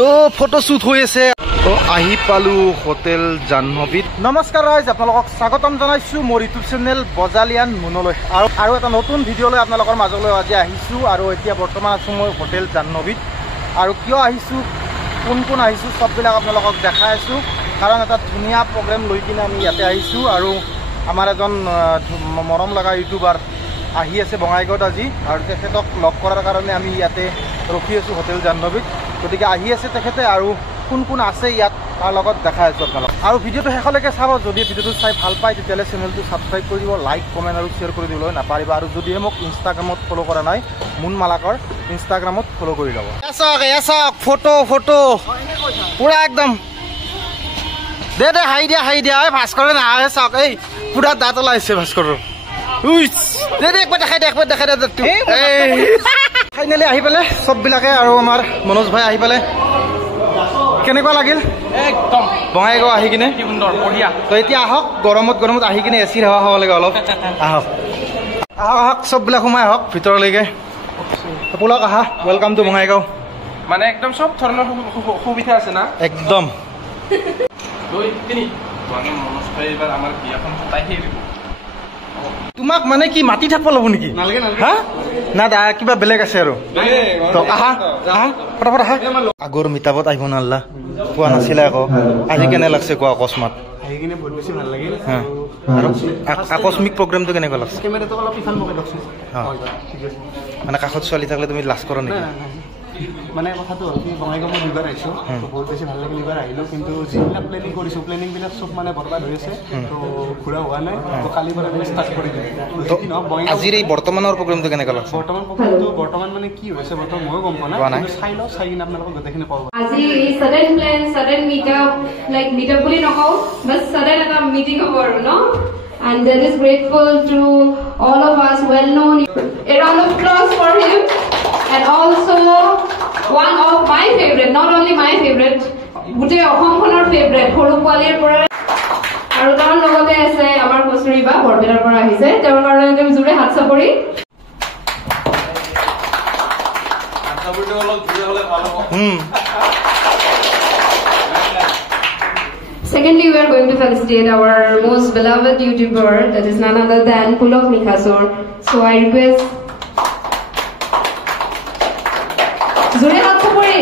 তো ফটোশ্বুট হৈ আছে তো আহি পালো হোটেল জাহ্নবীত নমস্কাৰ ৰাইজ আপোনালোকক স্বাগতম জনাইছো মোৰ ইউটিউব চেনেল বজালিয়ান মুনলৈ আৰু এটা নতুন ভিডিঅ'লৈ আপোনালোকৰ মাজলৈ আজি আহিছো আৰু এতিয়া বৰ্তমান আছো মই হোটেল জাহ্নবীত আৰু কিয় আহিছো কোন কোন আহিছো সববিলাক আপোনালোকক দেখাই আছো কাৰণ এটা ধুনীয়া প্ৰগ্ৰাম লৈ কিনে আমি ইয়াতে আহিছো আৰু আমাৰ এজন মৰম লগা ইউটিউবাৰ আহি আছে বঙাইগাঁৱত আজি আৰু তেখেতক লগ কৰাৰ কাৰণে আমি ইয়াতে ৰখি আছো হোটেল জাহ্নবীত গতিকে আহি আছে তেখেতে আৰু কোন কোন আছে ইয়াত তাৰ লগত দেখাই আছো আপোনালোক আৰু ভিডিঅ'টো শেষলৈকে চাব যদি ভিডিঅ'টো চাই ভাল পায় তেতিয়াহ'লে চেনেলটো ছাবস্ক্ৰাইব কৰি দিব লাইক কমেণ্ট আৰু শ্বেয়াৰ কৰি দিবলৈ নাপাৰিব আৰু যদিহে মোক ইনষ্টাগ্ৰামত ফ'ল' কৰা নাই মুন মালাকৰ ইনষ্টাগ্ৰামত ফ'ল' কৰি ল'ব চাওক ফটো পুৰা একদম দে হাই দিয়া এই ভাস্কৰে নাহে চাওক এই পুৰা দাঁত ওলাইছে ভাস্কৰৰ দেখাই ফাইনেলি আহি পালে চববিলাকে আৰু আমাৰ মনোজ ভাই আহি পালে কেনেকুৱা লাগিল একদম বঙাইগাঁও আহি কিনে কি সুন্দৰ বঢ়িয়া তো এতিয়া আহক গৰমত আহি কিনে এচিৰ হাৱা খাব লাগে অলপ আহক চববিলাক সোমাই আহক ভিতৰলৈকে পুলক আহা ৱেলকাম টু বঙাইগাঁও মানে একদম সব ধৰণৰ সুবিধা আছে না একদম মনোজ ভাই এবাৰ আমাৰ বিয়াখন পাইহে তোমাক মানে কি মাটি থাপ ল'ব নেকি হা না দা কিবা বেলেগ আছে আৰু ফটাফট আহা আগৰ মিতাবত আহিব নালা কোৱা নাছিলে আকৌ আজি কেনে লাগছে কোৱা অকস্মাত আকস্মিক প্ৰগ্ৰেমটো কেনেকুৱা লাগছে মানে কাষত ছোৱালী থাকিলে তুমি লাজ কৰা নেকি মানে কথাটো হ'ল কি বঙাইগাঁও মই দুবাৰ আহিছোঁ বহুত বেছি ভাল লাগিল এইবাৰ আহিলোঁ কিন্তু যিবিলাক প্লেনিং কৰিছোঁ প্লেনিংবিলাক চব মানে বৰবাদ হৈ আছে তো ঘূৰা হোৱা নাই তো কালিৰ পৰা আমি ষ্টাৰ্ট কৰি দিম আজিৰ এই বৰ্তমানৰ প্ৰগ্ৰেমটো কেনেকুৱা লাগছে বৰ্তমান মানে কি হৈছে বৰ্তমান ময়ো গম পোৱা নাই চাই লওঁ চাই কিনে আপোনালোকক গোটেইখিনি পাব আজি সডেন প্লেন সডেন মিটআপ লাইক মিটআপ বুলি নকওঁ বাট সডেন এটা মিটিং হ'ব আৰু ন and that is grateful to all of us well known a round of applause for him and also one of my favorite not only my favorite gute ohomkhonor favorite horu poalier pora aru tar logote ase amar kosuri ba borbelar pora ahise tor karone tum jure hat sapori আটাবুটো অলপ জুৰে হলে ভাল হ'ব Secondly, we are going to felicitate our most beloved YouTuber, that is none other than Pulok Mikasor. So I request Zure Hathapuri.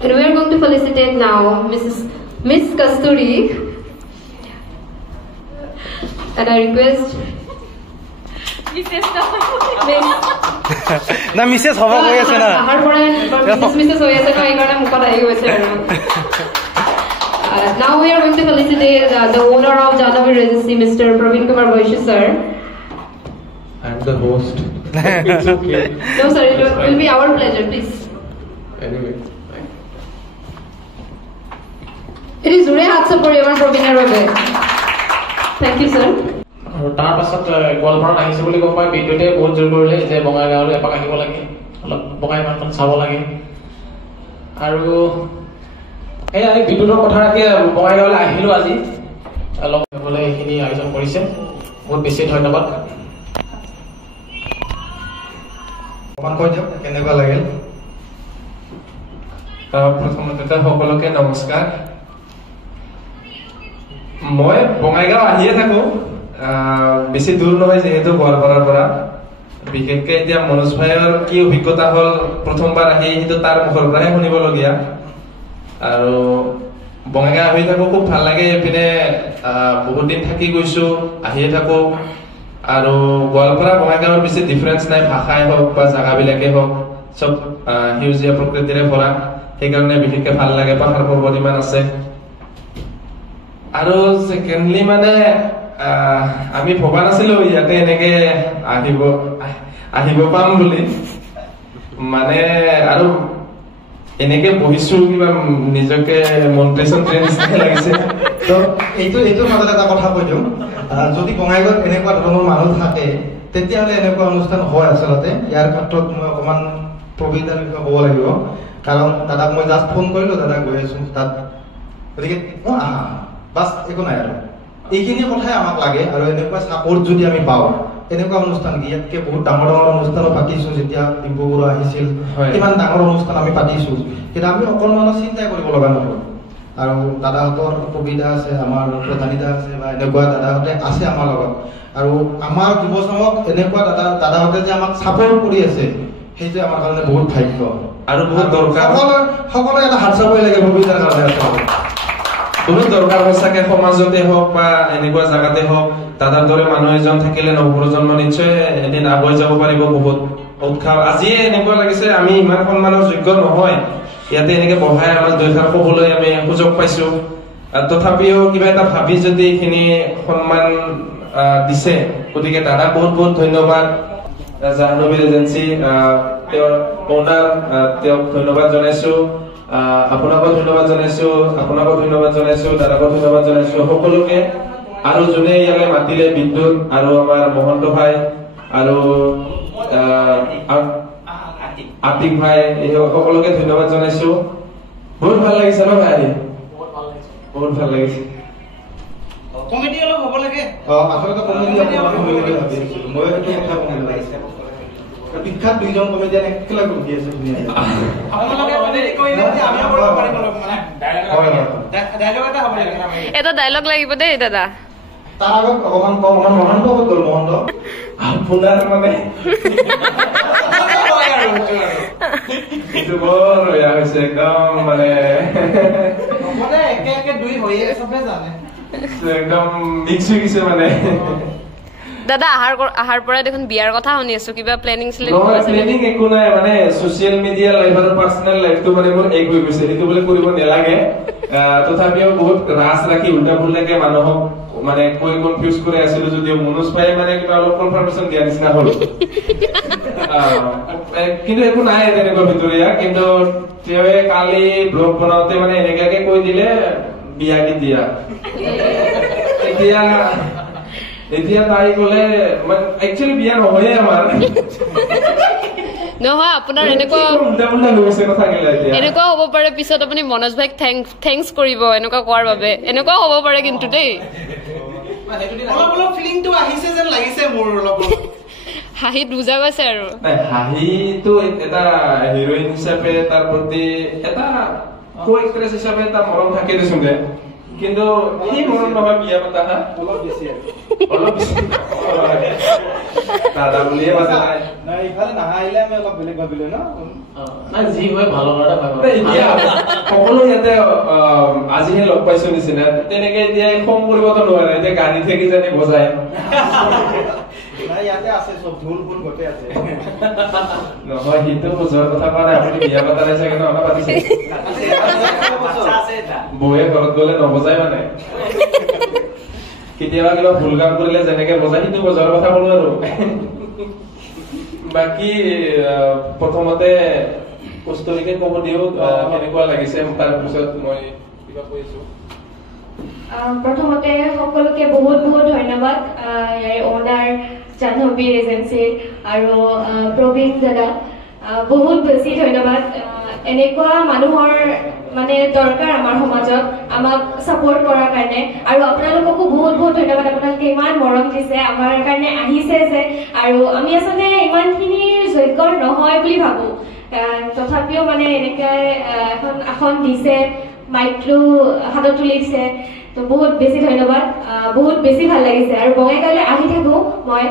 And we are going to felicitate now Miss Kasturi. And I request না Mrs হব কৈ আছে না আহাৰ পৰা Mrs হৈ আছে না এইকাৰণে মুখত আহি গৈছে আৰু now we are going to felicitate the owner of Jahnavi Regency, Mr. Praveen Kumar Boishi sir. I'm the host. It's okay. No sir, it will be our pleasure, please. Anyway. It is Zure Hathapuri আমাৰ প্ৰবীণৰ বাবে thank you sir. আৰু তাৰ পাছত গোৱালপাৰাত আহিছে বুলি গম পাই ভিডিঅ'তে বহুত জোৰ কৰিলে যে বঙাইগাঁৱলৈ এপাক আহিব লাগে অলপ বঙাইগাঁওখন চাব লাগে আৰু এই ভিডিঅ'টোৰ কথা ৰাখি বঙাইগাঁৱলৈ আহিলোঁ আজি লগ হ'বলৈ এইখিনি আয়োজন কৰিছে বহুত বেছি ধন্যবাদ অকমান কৈ দিয়ক কেনেকুৱা লাগিল প্ৰথমতে সকলোকে নমস্কাৰ মই বঙাইগাঁও আহিয়ে থাকো বেছি দূৰ নহয় যেহেতু গোৱালপাৰাৰ পৰা বিশেষকৈ এতিয়া মনোজ ভাইৰ কি অভিজ্ঞতা হ'ল প্ৰথমবাৰ আহি সেইটো তাৰ মুখৰ পৰাহে শুনিবলগীয়া আৰু বঙাইগাঁও আহি থাকো খুব ভাল লাগে এইপিনে বহুত দিন থাকি গৈছো আহিয়ে থাকো আৰু গোৱালপাৰা বঙাইগাঁৱৰ বেছি ডিফাৰেঞ্চ নাই ভাষাই হওক বা জাগাবিলাকে হওক চব সেউজীয়া প্ৰকৃতিৰে ভৰা সেইকাৰণে বিশেষকৈ ভাল লাগে পাহাৰ পৰ্বত ইমান আছে আৰু ছেকেণ্ডলি মানে আমি ভবা নাছিলো ইয়াতে এনেকে আহিব পাম বুলি মানে আৰু এনেকে বহিছো কিবা নিজকে মন্ত্ৰেচন ট্ৰেইন লাগিছে তো এইটোৰ মাজত এটা কথা কৈ দিওঁ যদি বঙাইগাঁৱত এনেকুৱা ধৰণৰ মানুহ থাকে তেতিয়াহ'লে এনেকুৱা অনুষ্ঠান হয় আচলতে ইয়াৰ ক্ষেত্ৰত মই অকণমান প্ৰবীণতাৰ বিষয়ে ক'ব লাগিব কাৰণ দাদাক মই জাষ্ট ফোন কৰিলোঁ দাদাক গৈ আছো তাত গতিকে বাছ একো নাই আৰু এইখিনি কথাই আমাক লাগে আৰু এনেকুৱা সাপোৰ্ট যদি আমি পাওঁ এনেকুৱা অনুষ্ঠান ইয়াতকে বহুত ডাঙৰ ডাঙৰ অনুষ্ঠানো পাতিছোঁ যেতিয়া ডিম্পু বৰুৱা আহিছিল হয়। ইমান ডাঙৰ অনুষ্ঠান আমি পাতিছোঁ কিন্তু আমি অকণমানো চিন্তাই কৰিব লগা নহ'ল আৰু দাদাহঁতৰ কবিতা আছে আমাৰ প্ৰধানিতা আছে বা এনেকুৱা দাদাহঁতে আছে আমাৰ লগত আৰু আমাৰ যুৱ চামক এনেকুৱা দাদাহঁতে যে আমাক ছাপোৰ্ট কৰি আছে সেইটো আমাৰ কাৰণে বহুত ভাগ্য আৰু বহুত দৰকাৰ সকলোৱে এটা হাত চাবই লাগে ভৱিষ্যতৰ কাৰণে বহুত দৰকাৰ সঁচাকে সমাজতে হওক বা এনেকুৱা জাগাতে হওক দাদাৰ দৰে মানুহ এজন থাকিলে নৱপ্ৰজন্ম নিশ্চয় এদিন আগুৱাই যাব পাৰিব বহুত উৎসাহ আজিয়ে এনেকুৱা লাগিছে আমি ইমান সন্মানৰ যোগ্য নহয় ইয়াতে এনেকে বহাই আমাক দুইষাৰ ক'বলৈ আমি সুযোগ পাইছো তথাপিও কিবা এটা ভাবি যদি এইখিনি সন্মান দিছে গতিকে দাদা বহুত বহুত ধন্যবাদ জাহ্নবীৰ এজেঞ্চি তেওঁৰ অনাৰ তেওঁক ধন্যবাদ জনাইছো আপোনাকো ধন্যবাদ জনাইছো দাদাকো ধন্যবাদ জনাইছো সকলোকে আৰু যোনে ইয়ালৈ মাতিলে বিদ্যুৎ আৰু আমাৰ মহন্ত ভাই আৰু আতিক ভাই এই সকলোকে ধন্যবাদ জনাইছো বহুত ভাল লাগিছে ন ভাই বহুত ভাল লাগিছে কমেডি অলপ হ'ব লাগে আচলতে কমেডি ভাবি আছিলো মই সেইটো কথা কম লাগিছে বিখ্যাত দুইজন কমেডিয়ান একেলগে বহি আছে আপোনালোকে কমেডি কৰিলে যে আমিও কৰিব পাৰিম অলপ মানে ডায়লগ এটা হ'ব লাগে এটা ডায়লগ লাগিব দেই দাদা তাৰ আগত অকমান মহন্ত হৈ গ'ল মহন্ত আপোনাৰ মানে এইটো বৰ বেয়া হৈছে একদম মানে একে একে দুই হৈয়ে চবে জানে একদম মিক্স হৈ গৈছে মানে দাদা আহাৰ পৰা দেখোন বিয়াৰ কথা শুনি আছো কিবা প্লেনিং প্লেনিং একো নাই মানে সোশ্যাল মিডিয়া লাইফ আৰু পাৰ্সোনাল লাইফটো মানে মোৰ এক হৈ গৈছে সেইটো বোলে কৰিব নালাগে তথাপিও বহুত ৰাস ৰাখি উল্টা পুল্টাকে মানুহক মানে কৈ কনফিউজ কৰি আছিলো যদিও মনোজ ভাই মানে কিবা অলপ কনফাৰ্মেশ্যন দিয়া নিচিনা হল কিন্তু একো নাই তেনেকুৱা ভিতৰীয়া কিন্তু তেওঁৱে কালি ব্লগ বনাওঁতে মানে এনেকাকে কৈ দিলে বিয়া কি দিয়া এতিয়া তাই কলে একচুৱেলি বিয়া নহয়ে আমাৰ নহয় আপোনাৰ এনেকুৱা হ'ব পাৰে পিছত আপুনি মনোজ ভাইক থেংকছ কৰিব এনেকুৱা কোৱাৰ বাবে এনেকুৱা হ'ব পাৰে কিন্তু দেই অলপ অলপ ফিলিংটো আহিছে যেন লাগিছে মোৰ অলপ হাঁহিত বুজা গৈছে আৰু হাঁহিটো এটা হিৰোইন হিচাপে তাৰ প্ৰতি এটা কো এক্ট্ৰেছ হিচাপে এটা মৰম থাকে দেচোন কিন্তু সেই মৰম নহয় বিয়া পতা অলপ বেছি দাদা বুলিয়ে মাতে নাই ইফালে নাহাহিলে আমি অলপ বেলেগ ভাবিলো ন যি হয় ভালো এতিয়া সকলো ইয়াতে আজিহে লগ পাইছো নিচিনা তেনেকে এতিয়া খং কৰিবতো নোৱাৰে এতিয়া গাড়ী থেকে জানি বজায় ইয়াতে আছে চব ঢোল ফুল গোটেই আছে নহয় সিটো বুজোৱাৰ কথা কোৱা নাই আপুনি বিয়া পতা নাই চাগে ন পাতিছে বৌয়ে ঘৰত গলে নবজাই মানে কেতিয়াবা কিবা ভুল কাম কৰিলে যেনেকে বজাই সিটো বজোৱাৰ কথা কলো আৰু বাকী প্ৰথমতে কষ্টৰিকে ক'ব দিও কেনেকুৱা লাগিছে তাৰপিছত মই কিবা কৈছো প্ৰথমতে সকলোকে বহুত বহুত ধন্যবাদ ইয়াৰে অনাৰ জাহ্নবীৰ এজেঞ্চি আৰু প্ৰবীণ দাদা বহুত বেছি ধন্যবাদ এনেকুৱা মানুহৰ মানে দৰকাৰ আমাৰ সমাজত আমাক সাপোৰ্ট কৰাৰ কাৰণে আৰু আপোনালোককো বহুত বহুত ধন্যবাদ আপোনালোকে ইমান মৰম দিছে আমাৰ কাৰণে আহিছে যে আৰু আমি আচলতে ইমানখিনিৰ যোগ্য নহয় বুলি ভাবো তথাপিও মানে এনেকৈ এখন আসন দিছে মাইকটো হাতত তুলিছে তো বহুত বেছি ধন্যবাদ বহুত বেছি ভাল লাগিছে আৰু বঙাইগাঁৱলৈ আহি থাকো মই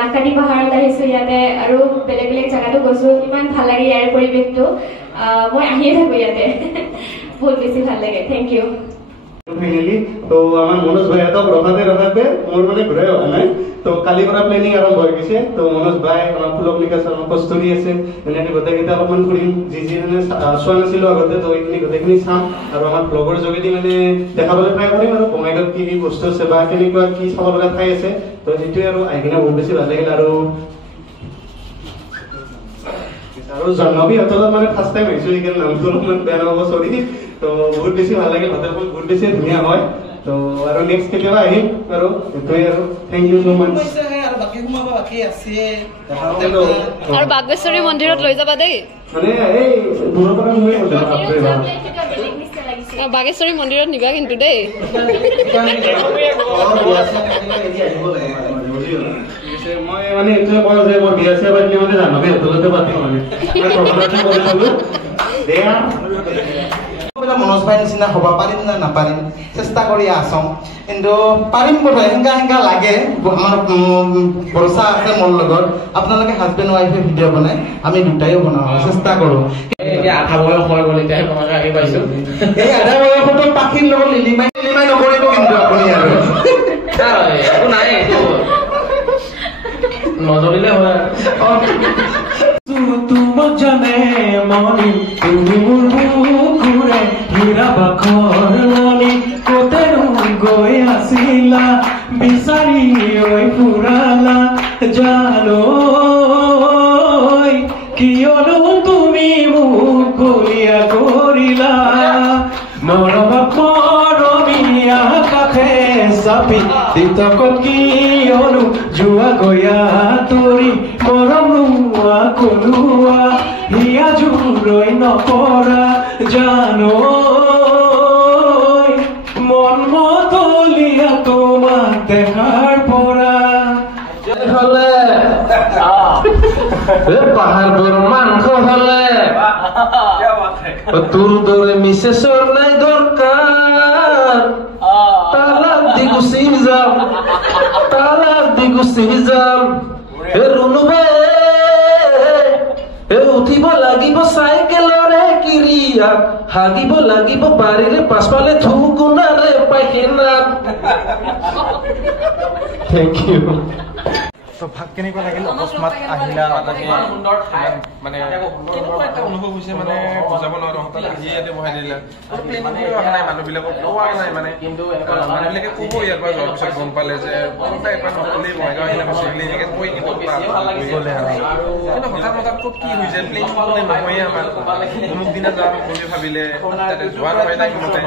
নাকাটি পাহাৰত আহিছো ইয়াতে আৰু বেলেগ বেলেগ জেগাতো গৈছো ইমান ভাল লাগে ইয়াৰ পৰিৱেশটো মই আহিয়ে থাকো ইয়াতে বহুত বেছি ভাল লাগে থেংক ইউ ফাইনালি তো আমার মনোজ ভাই এত রখাতে মোর মানে ঘুরে অহা নাই তো কালির পৰা প্লেনিং আরম্ভ হৈ গৈছে তো মনোজ ভাই অলপ ফুলক লিখা আছে অলপ কষ্টৰি আছে এনেকৈ গোটেইকেইটা অলপমান কৰিম যি মানে চোৱা নাছিলো আগতে তো এইখিনি গোটেইখিনি চাম আৰু আমাৰ ব্লগৰ যোগেদি মানে দেখাবলৈ ট্ৰাই কৰিম আৰু বঙাইগাঁৱত কি কি বস্তু আছে বা কেনেকুৱা কি চাব লগা ঠাই আছে তো সেইটোৱে আৰু আহি কিনে বহুত বেছি ভাল লাগিল আৰু জাহ্নবী হোটেলত মানে ফাৰ্ষ্ট টাইম আহিছো সেইকাৰণে নামটো অলপমান বেয়া নহ'ব চৰি তো বহুত বেছি ভাল লাগিল হোটেলখন বহুত বেছি ধুনীয়া হয় তো আৰু নেক্সট কেতিয়াবা আহিম আৰু সেইটোৱে আৰু থেংক ইউ ছ' মাছ আৰু বাকী সোমাব বাকী আছে আৰু বাগেশ্বৰী মন্দিৰত লৈ যাবা দেই মানে এই দূৰৰ পৰা মই বাগেশ্বৰী মন্দিৰত নিবা কিন্তু দেই মই মানে এইটোৱে কওঁ যে মই বিয়া চিয়া পাতিলে মানে জাহ্নৱী হোটেলতে পাতিম মানে মনোজ ভাই নিচিনা হ'ব পাৰিম নে নাপাৰিম চেষ্টা কৰি আছোঁ কিন্তু পাৰিম বোধ হয় সেনেকা লাগে আমাৰ ভৰসা আছে মোৰ লগত আপোনালোকে হাজবেণ্ড ৱাইফে ভিডিঅ' বনাই আমি দুটাইও বনাওঁ চেষ্টা কৰোঁ আধা বয়স হৈ গ'ল এতিয়া তোমাকে আহি পাইছো এই আধা বয়সতো পাখিৰ লগত লিলিমাই নকৰিব কিন্তু আপুনি আৰু একো নাই এইটো নজৰিলে হয় তোমাক জানে মনি তুমি মোৰ বুকুৰে হীৰা বাখৰ মনি কতেনো গৈ আছিলা বিচাৰি ঐ ফুৰালা জানো কিয়নো তুমি মোক গলীয়া কৰিলা মৰমত মৰমীয়া কাষে চাপি দিতকত কিয়নো যোৱা গয়া তৰি মৰম নোৱা কলোৱা হিয়া জোৰৈ নপৰা জানো মন মতলীয়া তোমাক দেখাৰ পৰা হলে পাহাৰবোৰ মাংস হলে তোৰ দৰে মিছেছৰ নাই দৰকাৰ তালাক দি গুচি যাম ৰুনুবে উঠিব লাগিব চাইকেলৰে কিৰিয়া হাগিব লাগিব বাৰীৰে পাছফালে থুকুনাৰে পাইখানাত থেংক ইউ তো ভাগ কেনেকুৱা লাগিল অকস্মাত আহিলা সুন্দৰ ঠাই মানে কেনেকুৱা এটা অনুভৱ হৈছে মানে বুজাব নোৱাৰো হঠাৎ আহি ইয়াতে বহাই দিলা প্লেনিং কৰি অহা নাই মানুহবিলাকক কোৱা নাই মানে কিন্তু মানুহবিলাকে ক'ব ইয়াৰ পৰা যোৱাৰ পিছত গম পালে যে কোনোবা এবাৰ নকলেই বঙাইগাঁও আহিলে গুচি গ'লে এনেকৈ কৈ কিন্তু হঠাৎ ক'ত কি হৈছে প্লেনিং ক'লে নহয়ে আমাৰ অমুক দিনা যাম বুলি ভাবিলে তাতে যোৱা নহয় তাই মতে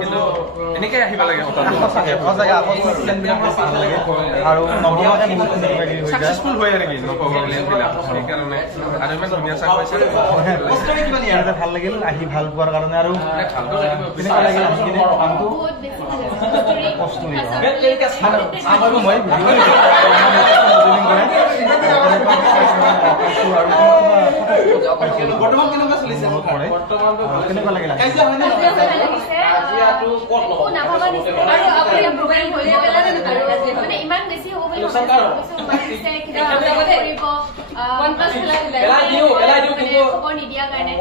কিন্তু এনেকৈ আহিব লাগে হঠাৎ সঁচাকৈ আকস্মিক প্লেনবিলাক ভাল লাগে আৰু নবনাকে বহুত সাকসেসফুল হৈ আছে নেকি নকবা প্লেনবিলাক সেইকাৰণে আৰু ইমান ধুনীয়া চাই পাইছে ভাল লাগিল আহি ভাল পোৱাৰ কাৰণে আৰু কেনেকুৱা লাগিল আহি কিনে কামটো কষ্ট বৰ্তমান কেনেকুৱা চলিছে কেনেকুৱা লাগিল ইমান বেছি হ'ব বুলি নিদিয়াৰ কাৰণে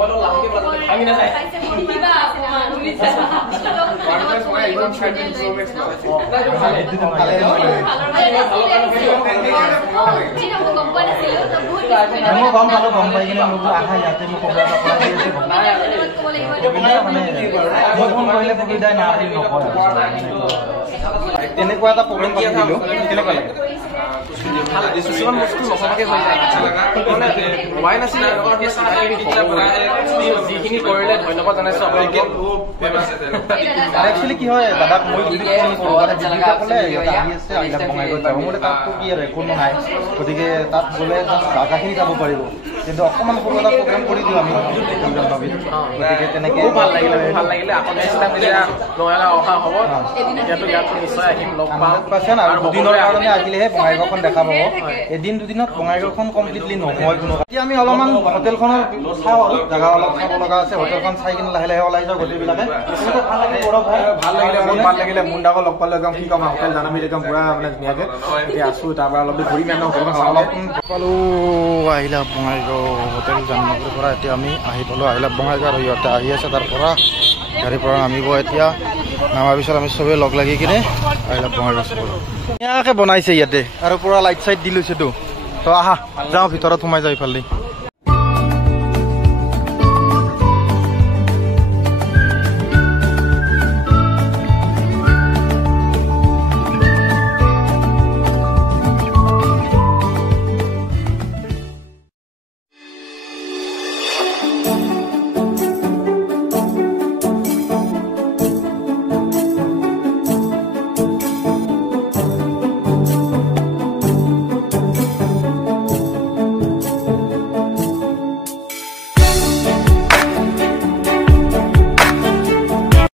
মই গম পালো গম পাই কিনে মোক আহা ইয়াতে মোক খবৰ মই ফোন কৰিলে সুবিধাই নাই নকয় এনেকুৱা এটা প্ৰগ্ৰেম পাতিলোঁ কেনেকুৱা লাগে কিছুমান বস্তু নকবাকে হৈ যায় মানে হোৱাই নাছিলে যিখিনি কৰিলে ধন্যবাদ জনাইছো আপোনালোকে একচুৱেলি কি হয় দাদাক মই ক'লে আহি আছে আহিলে বঙাইগাঁও যাব বোলে তাততো কি আৰু একো নাই গতিকে তাত গ'লে জাগাখিনি যাব পাৰিব কিন্তু অকণমান সৰু এটা প্ৰগ্ৰেম কৰি দিওঁ আমি গতিকে তেনেকৈ ভাল লাগিলে আকৌ নেক্সট টাইম যেতিয়া বঙাইগাঁও অহা হ'ব ইয়াতো নিশ্চয় আহিম লগ পাম আৰু দুদিনৰ কাৰণে আহিলেহে বঙাইগাঁওখন দেখা পাব এদিন দুদিনত বঙাইগাঁওখন কমপ্লিটলি নহয় কোনো এতিয়া আমি অলপমান হোটেলখনৰ চাওঁ আৰু জেগা অলপ চাব লগা আছে হোটেলখন চাই কিনে লাহে লাহে ওলাই যাওঁ গোটেইবিলাকে ভাল লাগিলে মুণ্ডাকো লগ পালো একদম কি কম হোটেল জানামি একদম পুৰা মানে ধুনীয়াকে এতিয়া আছো তাৰপৰা অলপ ঘূৰি মেলি হোটেলখন অলপ পালো আহিলা বঙাইগাঁও হোটেল জাহ্নৱীৰ পৰা এতিয়া আমি আহি পালোঁ আহিলা বঙাইগাঁও আৰু ইহঁতে আহি আছে তাৰ পৰা গাড়ীৰ পৰা নামিব এতিয়া নামাৰ পিছত আমি চবেই লগ লাগি কিনে আহিলা বঙাইগাঁও চাবলৈ ধুনীয়াকৈ বনাইছে ইয়াতে আৰু পুৰা লাইট চাইট দি লৈছেতো তো আহা যাওঁ ভিতৰত সোমাই যাওঁ ইফালে